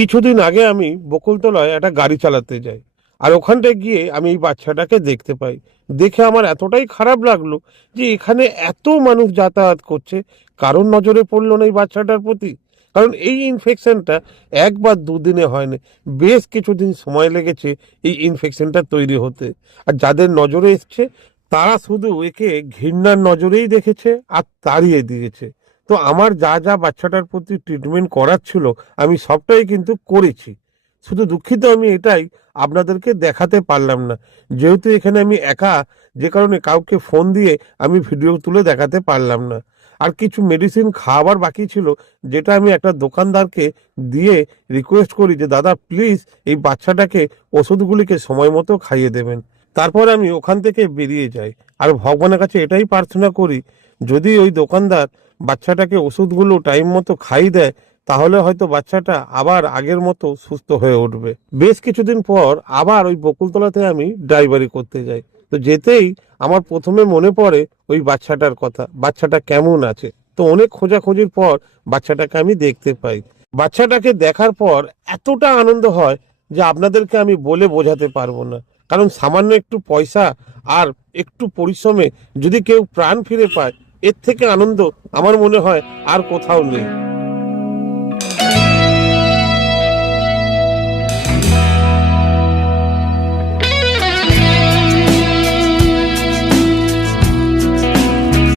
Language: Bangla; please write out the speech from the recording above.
কিছুদিন আগে আমি বকুলতলায় একটা গাড়ি চালাতে যাই, আর ওখানটায় গিয়ে আমি এই বাচ্চাটাকে দেখতে পাই। দেখে আমার এতটাই খারাপ লাগলো যে এখানে এত মানুষ যাতায়াত করছে, কারোর নজরে পড়লো না এই বাচ্চাটার প্রতি। কারণ এই ইনফেকশনটা একবার দুদিনে হয়নি, বেশ কিছুদিন সময় লেগেছে এই ইনফেকশনটা তৈরি হতে। আর যাদের নজরে এসছে তারা শুধু একে ঘৃণার নজরেই দেখেছে আর তাড়িয়ে দিয়েছে। তো আমার যা যা বাচ্চাটার প্রতি ট্রিটমেন্ট করার ছিল আমি সবটাই কিন্তু করেছি। শুধু দুঃখিত আমি এটাই আপনাদেরকে দেখাতে পারলাম না, যেহেতু এখানে আমি একা, যে কারণে কাউকে ফোন দিয়ে আমি ভিডিও তুলে দেখাতে পারলাম না। আর কিছু মেডিসিন খাওয়াবার বাকি ছিল, যেটা আমি একটা দোকানদারকে দিয়ে রিকোয়েস্ট করি যে দাদা প্লিজ এই বাচ্চাটাকে ওষুধগুলিকে সময় মতো খাইয়ে দেবেন। তারপর আমি ওখান থেকে বেরিয়ে যাই। আর ভগবানের কাছে এটাই প্রার্থনা করি, যদি ওই দোকানদার বাচ্চাটাকে ওষুধগুলো টাইম মতো খাইয়ে দেয়, তাহলে হয়তো বাচ্চাটা আবার আগের মতো সুস্থ হয়ে উঠবে। বেশ কিছুদিন পর আবার ওই বকুলতলাতে আমি ড্রাইভারি করতে যাই। তো যেতেই আমার প্রথমে মনে পড়ে ওই বাচ্চাটার কথা, বাচ্চাটা কেমন আছে। তো অনেক খোঁজাখুঁজির পর বাচ্চাটাকে আমি দেখতে পাই। বাচ্চাটাকে দেখার পর এতটা আনন্দ হয় যে আপনাদেরকে আমি বলে বোঝাতে পারবো না। কারণ সামান্য একটু পয়সা আর একটু পরিশ্রমে যদি কেউ প্রাণ ফিরে পায়, এর থেকে আনন্দ আমার মনে হয় আর কোথাও নেই।